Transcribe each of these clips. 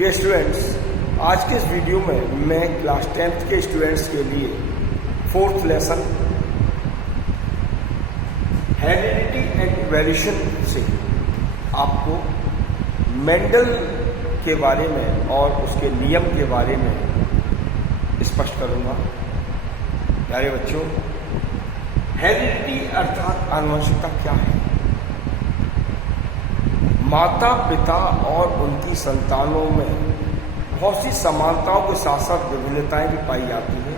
Dear students, आज के इस वीडियो में मैं क्लास 10th के स्टूडेंट्स के लिए 4th lesson heredity and evolution से आपको मेंडल के बारे में और उसके नियम के बारे में स्पष्ट करूंगा। प्यारे बच्चों, हेरिडिटी अर्थात आनुवंशिकता क्या है? माता पिता और उनकी संतानों में बहुत सी समानताओं के साथ साथ विभिन्नताएं भी पाई जाती हैं,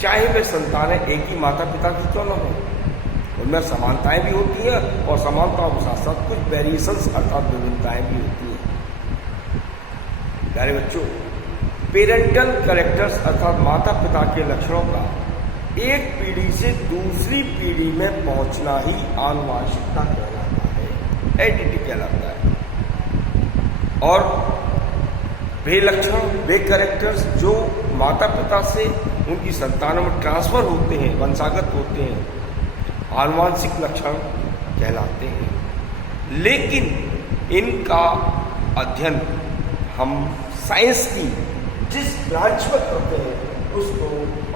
चाहे वे संतानें एक ही माता पिता की क्यों न हो। उनमें समानताएं भी होती हैं और समानताओं के साथ साथ कुछ वेरिएशंस अर्थात विभिन्नताएं भी होती हैं। प्यारे बच्चों, पेरेंटल कैरेक्टर्स अर्थात माता पिता के लक्षणों का एक पीढ़ी से दूसरी पीढ़ी में पहुंचना ही आनुवंशिकता कहलाता है, हेरिडिटी कहलाता है। और वे लक्षण, वे कैरेक्टर्स जो माता पिता से उनकी संतानों में ट्रांसफर होते हैं, वंशागत होते हैं, आनुवंशिक लक्षण कहलाते हैं। लेकिन इनका अध्ययन हम साइंस की जिस ब्रांच में करते हैं उसको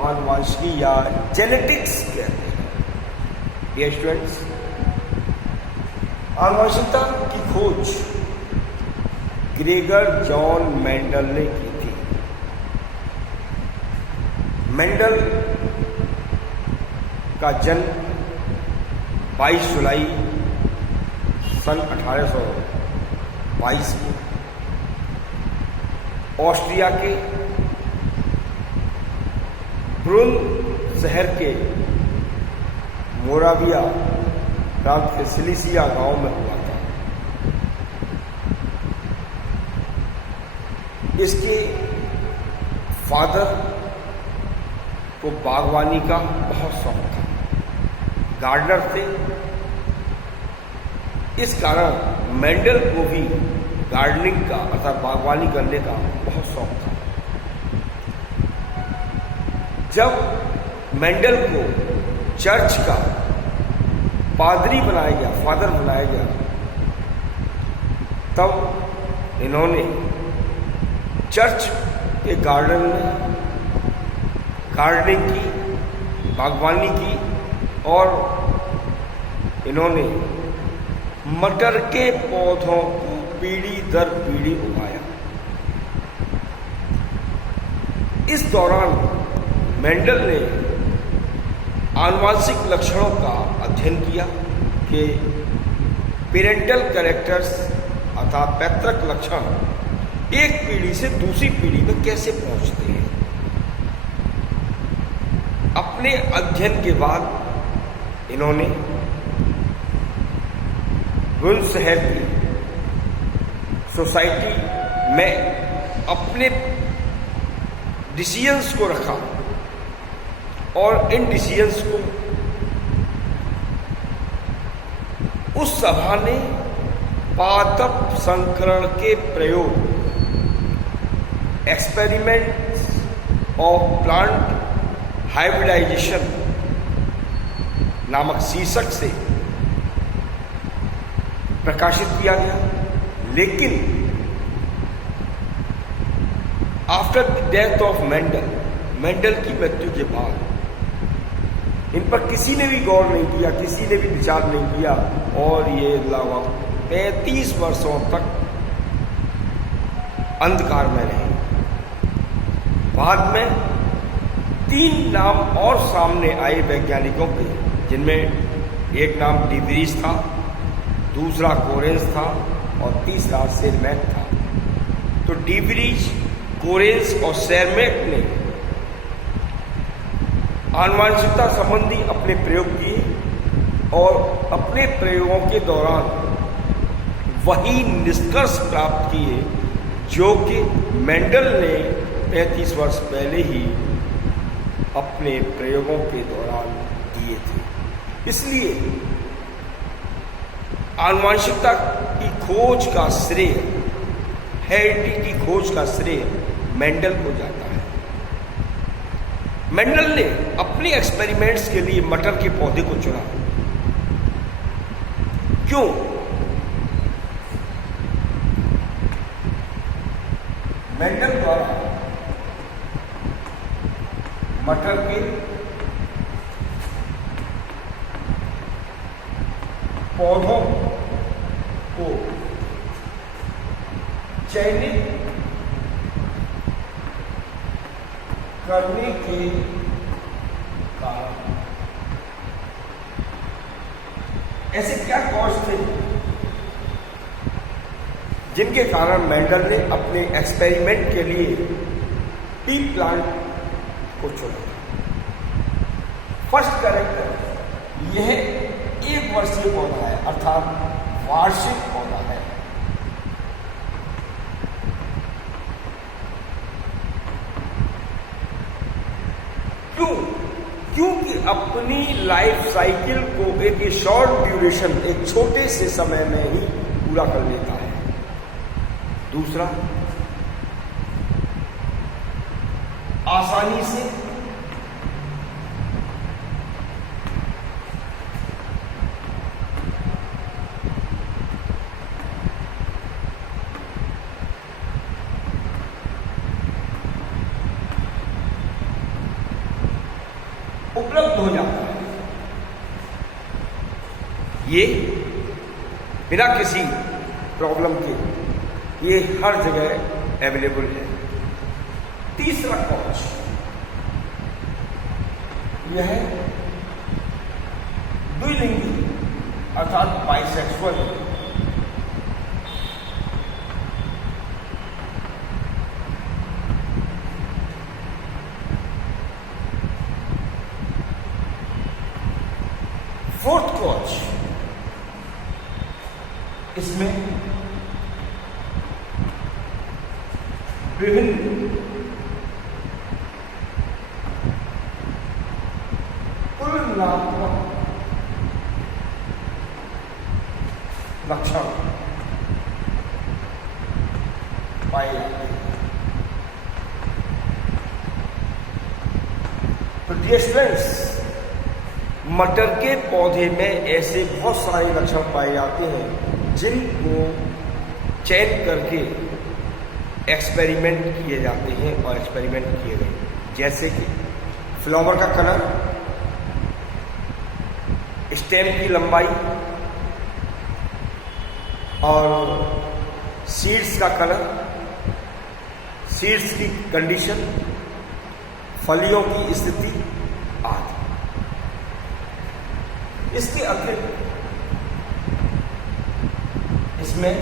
आनुवंशिकी या जेनेटिक्स कहते हैं। ये स्टूडेंट्स, आनुवंशिकता की खोज ग्रेगर जॉन मेंडल ने की थी। मेंडल का जन्म 22 जुलाई सन 1822 में ऑस्ट्रिया के ब्रुन शहर के मोराविया प्रांत के सिलिसिया गांव में हुआ था। इसके फादर को बागवानी का बहुत शौक था, गार्डनर थे। इस कारण मेंडल को भी गार्डनिंग का अर्थात बागवानी करने का बहुत शौक था। जब मेंडल को चर्च का पादरी बनाया गया, फादर बनाया गया, तब इन्होंने चर्च के गार्डन में गार्डनिंग की, बागवानी की और इन्होंने मटर के पौधों को पीढ़ी दर पीढ़ी उगाया। इस दौरान मेंडल ने आनुवंशिक लक्षणों का अध्ययन किया कि पेरेंटल कैरेक्टर्स अर्थात पैतृक लक्षण एक पीढ़ी से दूसरी पीढ़ी में कैसे पहुंचते हैं। अपने अध्ययन के बाद इन्होंने ब्रुन शहर की सोसाइटी में अपने डिसीजंस को रखा और इन डिसीजंस को उस सभा ने पादप संकरण के प्रयोग, एक्सपेरिमेंट्स ऑफ प्लांट हाइब्रिडाइजेशन नामक शीर्षक से प्रकाशित किया गया। लेकिन after the death of Mendel की मृत्यु के बाद इन पर किसी ने भी गौर नहीं किया, किसी ने भी विचार नहीं किया और ये लगभग 35 वर्षों तक अंधकार में रहे। बाद में 3 नाम और सामने आए वैज्ञानिकों के, जिनमें एक नाम डिवरीज था, दूसरा कोरेंस था और तीसरा सेरमैक था। तो डिवरीज, कोरेंस और सेरमैक ने आनुवंशिकता संबंधी अपने प्रयोग किए और अपने प्रयोगों के दौरान वही निष्कर्ष प्राप्त किए जो कि मेंडल ने 35 वर्ष पहले ही अपने प्रयोगों के दौरान दिए थे। इसलिए आनुवंशिकता की खोज का श्रेय, हेरिडिटी की खोज का श्रेय मेंडल को जाता है। मेंडल ने अपने एक्सपेरिमेंट्स के लिए मटर के पौधे को चुना। क्यों? मेंडल द्वारा मटर के पौधों को चयनित करने के कारण ऐसे क्या कॉज थे जिनके कारण मेंडल ने अपने एक्सपेरिमेंट के लिए पी प्लांट को चुना। फर्स्ट कैरेक्टर, यह 1 वर्षीय पौधा है अर्थात वार्षिक पौधा है। क्योंकि अपनी लाइफ साइकिल को एक शॉर्ट ड्यूरेशन, एक छोटे से समय में ही पूरा कर लेता है। दूसरा, आसानी से उपलब्ध हो जाता है। ये बिना किसी प्रॉब्लम के ये हर जगह अवेलेबल है। तीसरा कॉज, यह द्विलिंगी अर्थात बाइसेक्सुअल है। फोर्थ कॉज, इसमें विभिन्न तुलनात्मक लक्षण पाए जाते हैं। तो डियर स्टूडेंट्स, मटर के पौधे में ऐसे बहुत सारे लक्षण पाए जाते हैं जिनको चयन करके एक्सपेरिमेंट किए जाते हैं और एक्सपेरिमेंट किए गए, जैसे कि फ्लावर का कलर, स्टेम की लंबाई और सीड्स का कलर, सीड्स की कंडीशन, फलियों की स्थिति आदि। इसके अतिरिक्त इसमें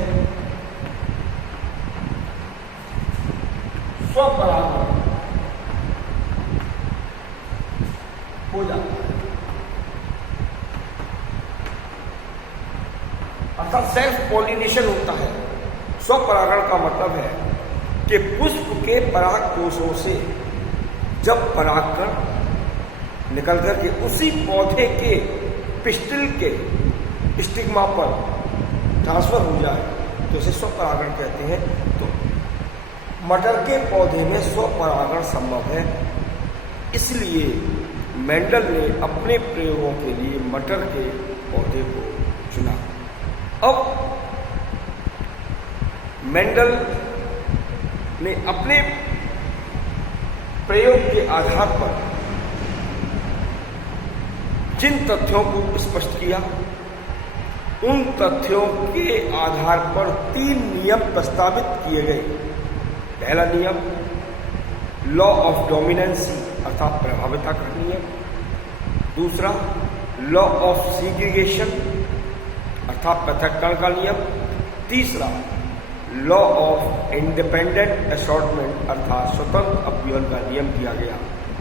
स्वपरागण हो जाता है अर्थात सेल्फ पॉलिनेशन होता है। स्वपरागण का मतलब है कि पुष्प के पराग कोशों से जब परागकण निकल करके उसी पौधे के पिस्टिल के स्टिग्मा पर ट्रांसफर हो जाए तो इसे स्वपरागण कहते हैं। तो मटर के पौधे में स्वपरागण संभव है, इसलिए मेंडल ने अपने प्रयोगों के लिए मटर के पौधे को चुना। अब मेंडल ने अपने प्रयोग के आधार पर जिन तथ्यों को स्पष्ट किया, उन तथ्यों के आधार पर 3 नियम प्रस्तावित किए गए। पहला नियम लॉ ऑफ डोमिनेंसी अर्थात प्रभाविता का नियम। दूसरा लॉ ऑफ सीग्रीगेशन अर्थात पृथक्करण का नियम। तीसरा लॉ ऑफ इंडिपेंडेंट असॉर्टमेंट अर्थात स्वतंत्र अपव्यवन का नियम दिया गया।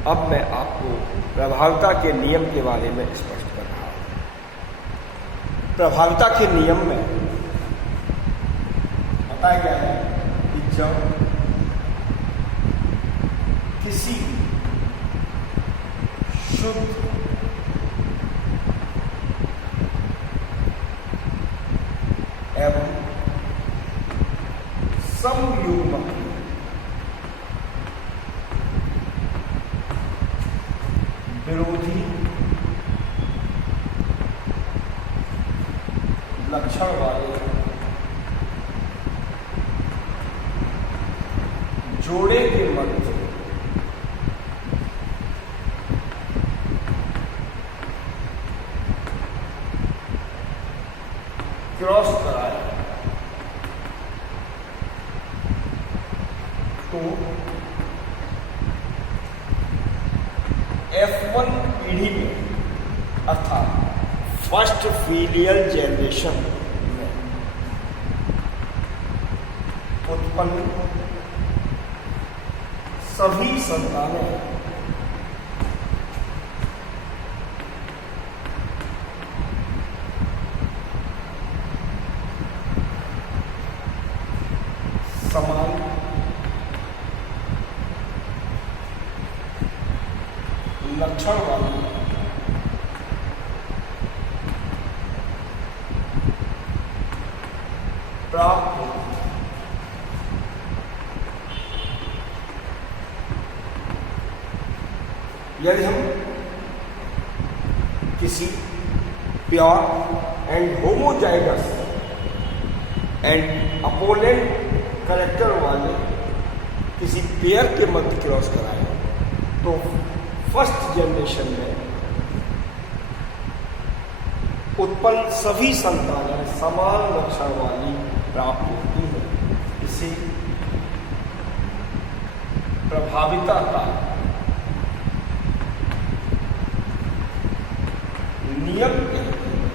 अब मैं आपको प्रभाविता के नियम के बारे में स्पष्ट कर रहा हूं। प्रभाविता के नियम में बताया गया है कि जब किसी शुद्ध एवं समयुग्मक विरोधी लक्षण वाले जोड़े के मध्य क्रॉस कराए तो F1 पीढ़ी में अर्थात फर्स्ट फीलियल जनरेशन में उत्पन्न सभी संतानें समान लक्षण वाली प्राप्त होती है। यदि हम किसी pure and homozygous and opponent character वाले किसी पेयर के मध्य क्रॉस कराएं तो फर्स्ट जनरेशन में उत्पन्न सभी संतानें समान लक्षण वाली प्राप्त होती हैं। इसे प्रभाविता का नियम कहते हैं।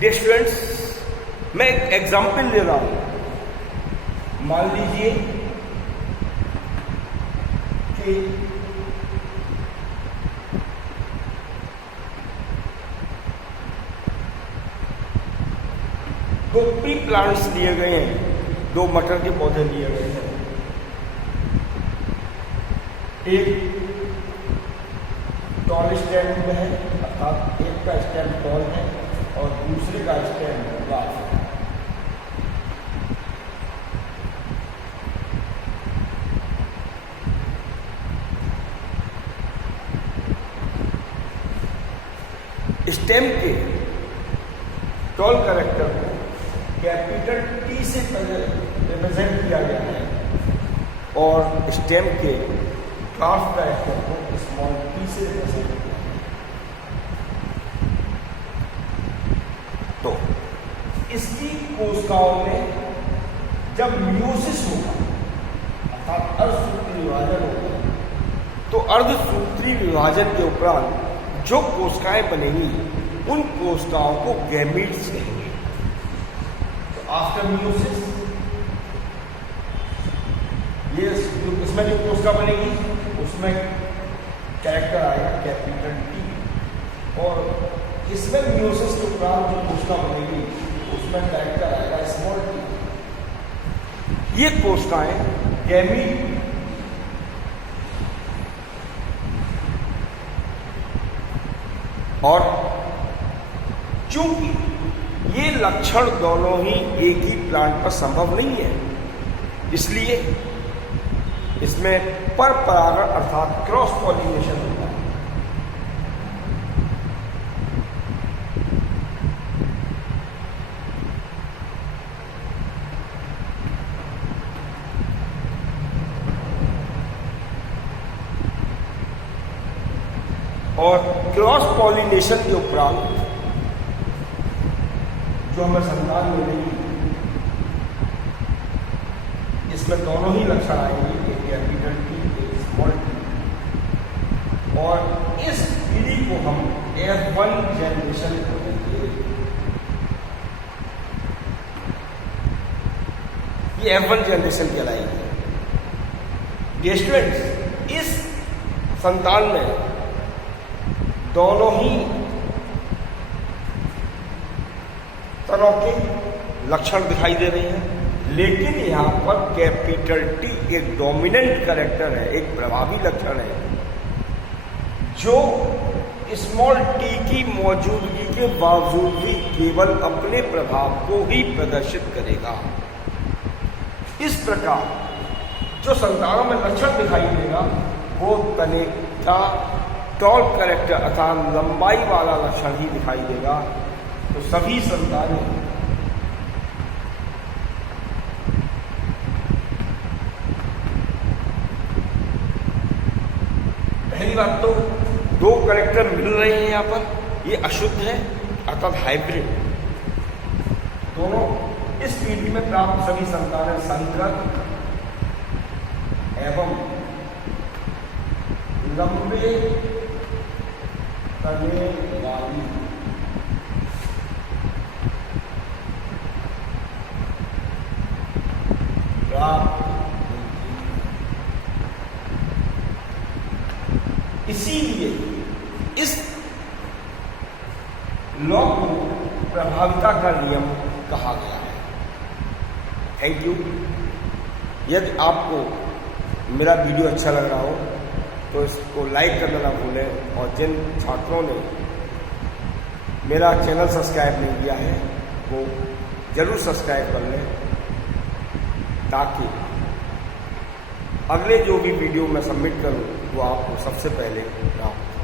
डियर स्टूडेंट्स, मैं एक एग्जाम्पल ले रहा हूं। मान लीजिए कि दो प्री प्लांट्स लिए गए हैं, दो मटर के पौधे लिए गए हैं। एक टॉल स्टेम में है, अर्थात एक का स्टेम टॉल है और दूसरे का स्टेम लार्ज है। स्टेम के टॉल कैरेक्टर को कैपिटल टी से रिप्रेजेंट किया गया है और स्टेम के क्लास कैरेक्टर को स्मॉल टी से रिप्रेजेंट किया गया है। तो इसकी कोशिकाओं में जब म्यूसिस होगा अर्थात अर्धसूत्री विभाजन होगा तो अर्धसूत्री विभाजन के उपरांत जो कोशिकाएं बनेंगी उन कोशिकाओं को गैमीट्स कहेंगे। तो आफ्टर म्यूसिस ये इसमें जो कोशिका बनेगी उसमें कैरेक्टर आएगा कैपिटल टी और इसमें म्यूसिस के उपरांत जो कोशिका बनेगी उसमें कैरेक्टर आएगा स्मॉल टी। ये कोशिकाएं गैमीट और चूंकि ये लक्षण दोनों ही एक ही प्लांट पर संभव नहीं है, इसलिए इसमें पर परागण अर्थात क्रॉस पॉलिनेशन होता है। और क्रॉस पॉलिनेशन के उपरांत जो हमें संतान मिलेगी इसमें दोनों ही लक्षण आएंगे, एक कैपिटल टी एक स्मॉल टी। और इस पीढ़ी को हम F1 जनरेशन बोलेंगे। ये F1 जनरेशन कहलाएगी। डियर स्टूडेंट्स, इस संतान में दोनों ही तरह के लक्षण दिखाई दे रहे हैं, लेकिन यहाँ पर कैपिटल टी एक डोमिनेंट कैरेक्टर है, एक प्रभावी लक्षण है जो स्मॉल टी की मौजूदगी के बावजूद भी केवल अपने प्रभाव को ही प्रदर्शित करेगा। इस प्रकार जो संतानों में लक्षण दिखाई देगा वो तने का टॉल कैरेक्टर अर्थात लंबाई वाला लक्षण ही दिखाई देगा, तो सभी संतानें पहली बात तो दो कैरेक्टर मिल रहे हैं यहाँ पर, ये अशुद्ध है अर्थात हाइब्रिड। दोनों इस पीढ़ी में प्राप्त सभी संतानें संकर एवं लंबे तने वाली प्राप्त। इसीलिए इस लॉ को प्रभाविता का नियम कहा गया है। Thank you. यदि आपको मेरा वीडियो अच्छा लग रहा हो तो इसको लाइक करना ना भूलें, और जिन छात्रों ने मेरा चैनल सब्सक्राइब नहीं किया है वो जरूर सब्सक्राइब कर लें, ताकि अगले जो भी वीडियो मैं सबमिट करूं वो आपको सबसे पहले प्राप्त हो।